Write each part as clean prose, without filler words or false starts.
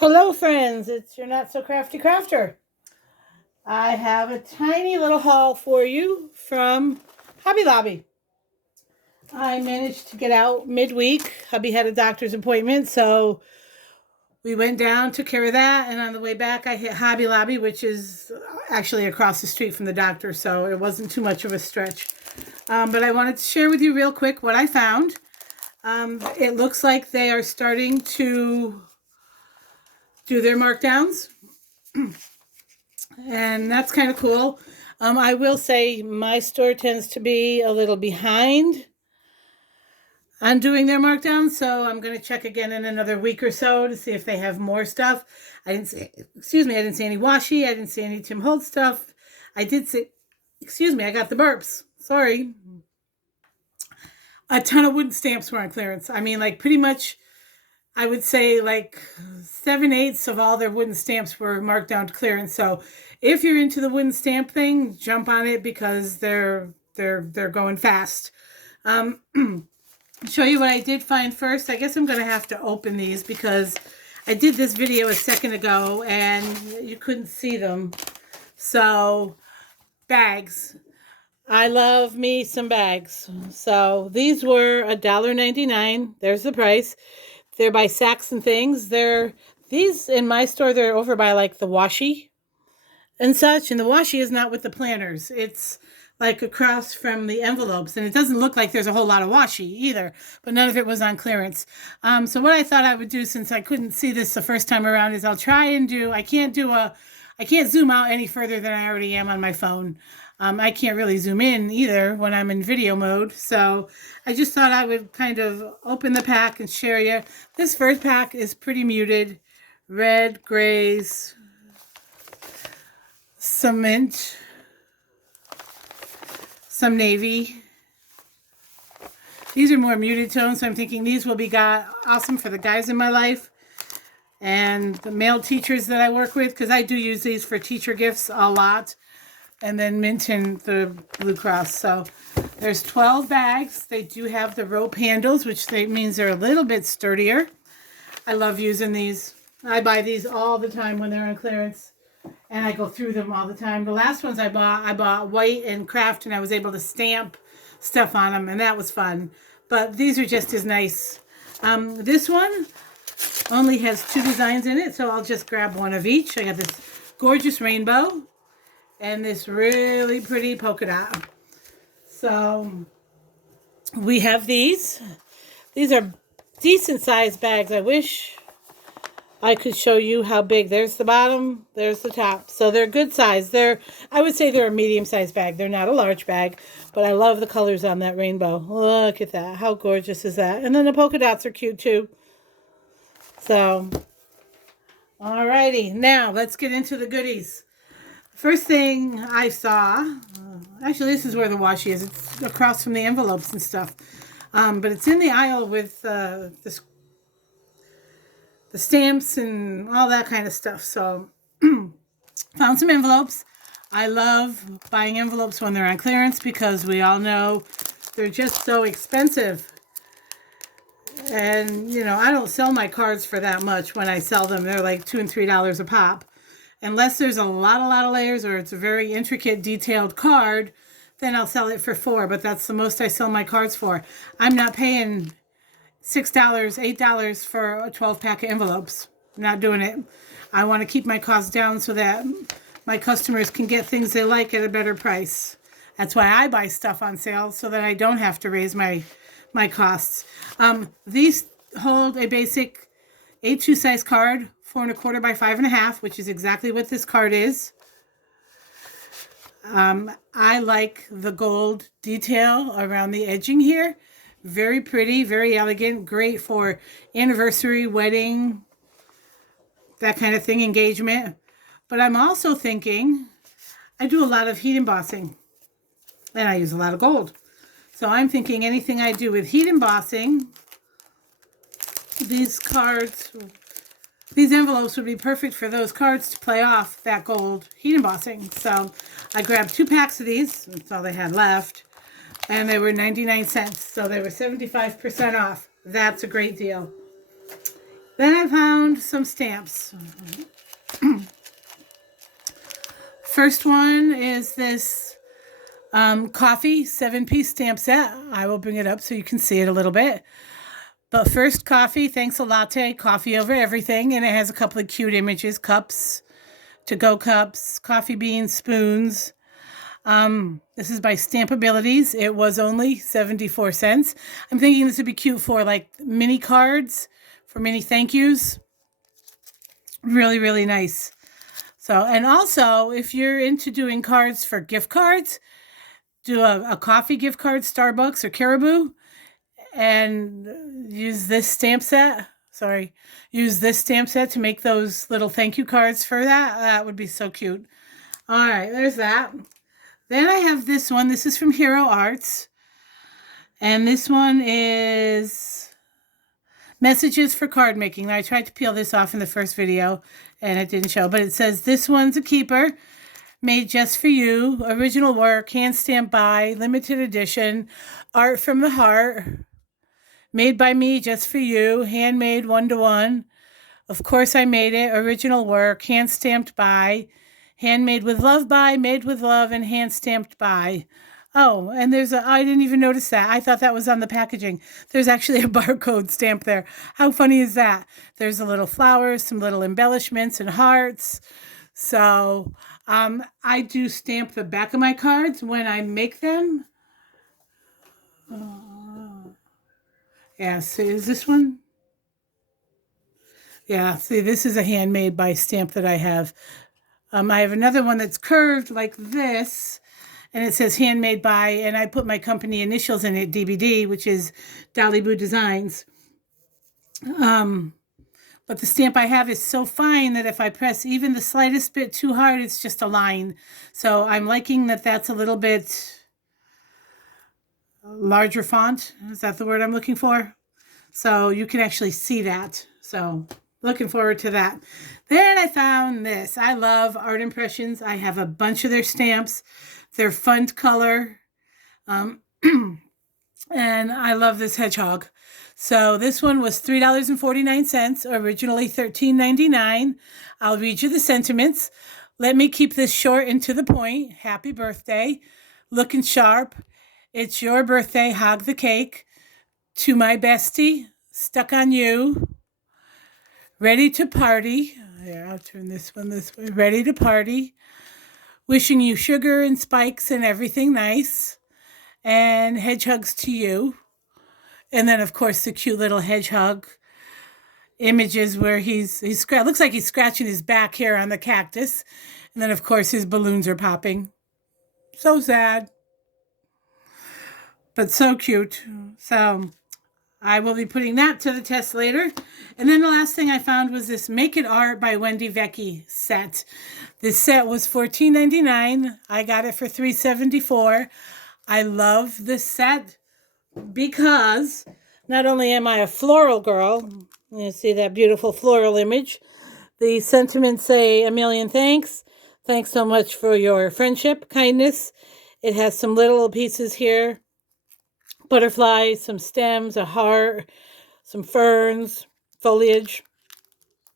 Hello friends, it's your not so crafty crafter. I have a tiny little haul for you from Hobby Lobby. I managed to get out midweek. Hubby had a doctor's appointment, so we went down, took care of that, and on the way back I hit Hobby Lobby, which is actually across the street from the doctor, so it wasn't too much of a stretch. But I wanted to share with you real quick what I found. It looks like they are starting to do their markdowns. And that's kind of cool. I will say my store tends to be a little behind on doing their markdowns, so I'm going to check again in another week or so to see if they have more stuff. I didn't see any washi. I didn't see any Tim Holtz stuff. I did see, I got the burps. Sorry. A ton of wooden stamps were on clearance. I mean, like pretty much, I would say like 7/8 of all their wooden stamps were marked down to clearance. So if you're into the wooden stamp thing, jump on it because they're going fast. Show you what I did find first. I guess I'm going to have to open these because I did this video a second ago and you couldn't see them. So bags. I love me some bags. So these were $1.99. There's the price. They're by Saks and Things. These in my store, they're over by like the washi and such. And the washi is not with the planners. It's like across from the envelopes. And it doesn't look like there's a whole lot of washi either, but none of it was on clearance. So what I thought I would do, since I couldn't see this the first time around, is I'll try and I can't zoom out any further than I already am on my phone. I can't really zoom in either when I'm in video mode. So I just thought I would kind of open the pack and share you. This first pack is pretty muted. Red, grays, some mint, some navy. These are more muted tones, so I'm thinking these will be awesome for the guys in my life and the male teachers that I work with, because I do use these for teacher gifts a lot. And then mint and the Blue Cross. So there's 12 bags. They do have the rope handles, which means they're a little bit sturdier. I love using these. I buy these all the time when they're on clearance, and I go through them all the time. The last ones I bought white and craft, and I was able to stamp stuff on them, and that was fun. But these are just as nice. This one only has 2 designs in it, so I'll just grab one of each. I got this gorgeous rainbow and this really pretty polka dot. So we have these. These are decent sized bags. I wish I could show you how big. There's the bottom, there's the top. So they're good size. I would say they're a medium sized bag. They're not a large bag, but I love the colors on that rainbow. Look at that. How gorgeous is that? And then the polka dots are cute too. So, alrighty. Now let's get into the goodies. First thing I saw, actually this is where the washi is. It's across from the envelopes and stuff. But it's in the aisle with the stamps and all that kind of stuff. So found some envelopes. I love buying envelopes when they're on clearance because we all know they're just so expensive. And, I don't sell my cards for that much when I sell them. They're like $2 and $3 a pop. Unless there's a lot of layers or it's a very intricate, detailed card, then I'll sell it for $4. But that's the most I sell my cards for. I'm not paying $6, $8 for a 12-pack of envelopes. I'm not doing it. I want to keep my costs down so that my customers can get things they like at a better price. That's why I buy stuff on sale, so that I don't have to raise my costs. These hold a basic A2 size card, 4 1/4 by 5 1/2, which is exactly what this card is. I like the gold detail around the edging here. Very pretty, very elegant, great for anniversary, wedding, that kind of thing, engagement. But I'm also thinking, I do a lot of heat embossing, and I use a lot of gold. So I'm thinking anything I do with heat embossing, these envelopes would be perfect for those cards to play off that gold heat embossing. So I grabbed 2 packs of these. That's all they had left. And they were 99 cents. So they were 75% off. That's a great deal. Then I found some stamps. First one is this coffee 7-piece stamp set. I will bring it up so you can see it a little bit. But first, coffee, thanks a latte, coffee over everything. And it has a couple of cute images, cups, to-go cups, coffee beans, spoons. This is by Stampabilities. It was only 74 cents. I'm thinking this would be cute for like mini cards, for mini thank yous. Really, really nice. So, and also, if you're into doing cards for gift cards, do a coffee gift card, Starbucks or Caribou, and use this stamp set. Use this stamp set to make those little thank you cards for that. That would be so cute. All right, there's that. Then I have this one. This is from Hero Arts. And this one is Messages for Card Making. Now, I tried to peel this off in the first video, and it didn't show. But it says, this one's a keeper. Made just for you. Original work. Hand stamped by. Limited edition. Art from the heart. Made by me, just for you. Handmade 1-to-1. Of course I made it. Original work. Hand stamped by. Handmade with love by. Made with love and hand stamped by. Oh, and I didn't even notice that. I thought that was on the packaging. There's actually a barcode stamp there. How funny is that? There's a little flowers, some little embellishments and hearts. So I do stamp the back of my cards when I make them. Yeah, see, is this one? Yeah, see, this is a handmade by stamp that I have. I have another one that's curved like this, and it says handmade by, and I put my company initials in it, DBD, which is Dolly Boo Designs. But the stamp I have is so fine that if I press even the slightest bit too hard, it's just a line. So I'm liking that that's a little bit larger font. Is that the word I'm looking for? So you can actually see that. So looking forward to that. Then I found this. I love Art Impressions. I have a bunch of their stamps. They're fun color. And I love this hedgehog. So this one was $3.49, originally $13.99. I'll read you the sentiments. Let me keep this short and to the point. Happy birthday. Looking sharp. It's your birthday. Hog the cake. To my bestie. Stuck on you. Ready to party. Here, I'll turn this one this way. Ready to party. Wishing you sugar and spikes and everything nice. And hedgehogs to you. And then, of course, the cute little hedgehog images where looks like he's scratching his back here on the cactus. And then, of course, his balloons are popping. So sad. But so cute. So I will be putting that to the test later. And then the last thing I found was this Make It Art by Wendy Vecchi set. This set was $14.99. I got it for $3.74. I love this set because not only am I a floral girl, you see that beautiful floral image. The sentiments say a million thanks. Thanks so much for your friendship, kindness. It has some little pieces here. Butterflies, some stems, a heart, some ferns, foliage.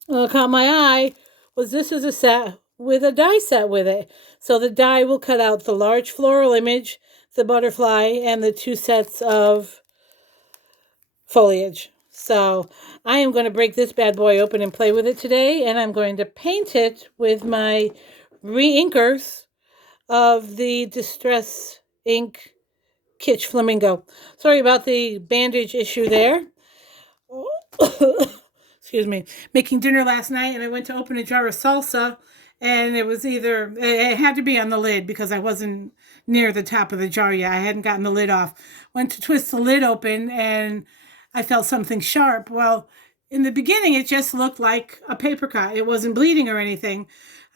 What caught my eye was this is a set with a die set with it. So the die will cut out the large floral image, the butterfly, and the 2 sets of foliage. So I am going to break this bad boy open and play with it today, and I'm going to paint it with my re-inkers of the Distress Ink Kitsch Flamingo. Sorry about the bandage issue there. Excuse me. Making dinner last night, and I went to open a jar of salsa, and it had to be on the lid because I wasn't near the top of the jar yet. I hadn't gotten the lid off. Went to twist the lid open, and I felt something sharp. Well, in the beginning, it just looked like a paper cut. It wasn't bleeding or anything.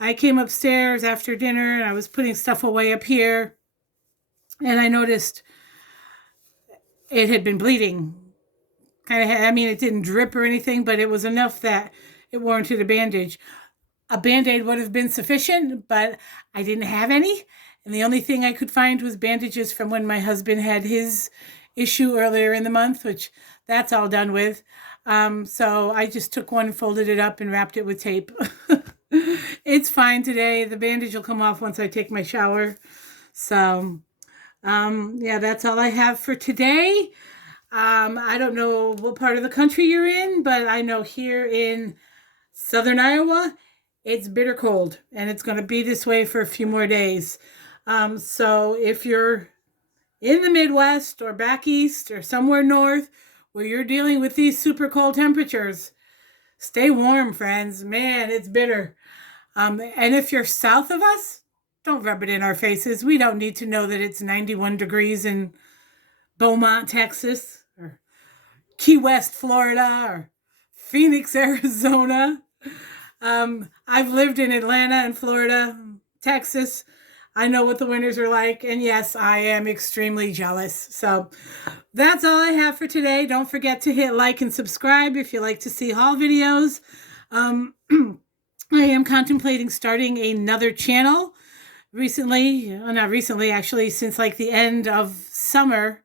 I came upstairs after dinner, and I was putting stuff away up here, and I noticed it had been bleeding. It didn't drip or anything, but it was enough that it warranted a bandage. A Band-Aid would have been sufficient, but I didn't have any. And the only thing I could find was bandages from when my husband had his issue earlier in the month, which that's all done with. So I just took one, folded it up, and wrapped it with tape. It's fine today. The bandage will come off once I take my shower. So, yeah, that's all I have for today. I don't know what part of the country you're in, but I know here in southern Iowa, it's bitter cold, and it's going to be this way for a few more days. So if you're in the Midwest or back east or somewhere north where you're dealing with these super cold temperatures, stay warm, friends. Man, it's bitter. And if you're south of us, don't rub it in our faces. We don't need to know that it's 91 degrees in Beaumont, Texas, or Key West, Florida, or Phoenix, Arizona. I've lived in Atlanta and Florida, Texas. I know what the winters are like, and yes, I am extremely jealous. So that's all I have for today. Don't forget to hit like and subscribe if you like to see haul videos. I am contemplating starting another channel recently, not recently, actually, since like the end of summer.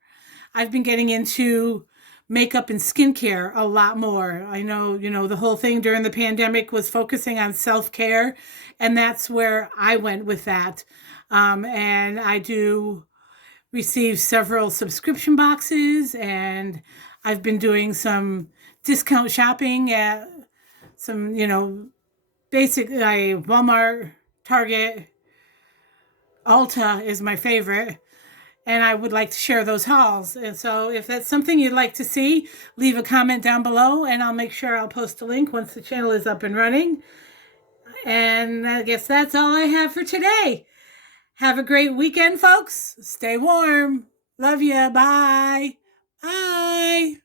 I've been getting into makeup and skincare a lot more. I know, the whole thing during the pandemic was focusing on self-care, and that's where I went with that. And I do receive several subscription boxes, and I've been doing some discount shopping at some, basic Walmart, Target, Ulta is my favorite. And I would like to share those hauls. And so if that's something you'd like to see, leave a comment down below, and I'll make sure I'll post a link once the channel is up and running. And I guess that's all I have for today. Have a great weekend, folks. Stay warm. Love ya. Bye. Bye.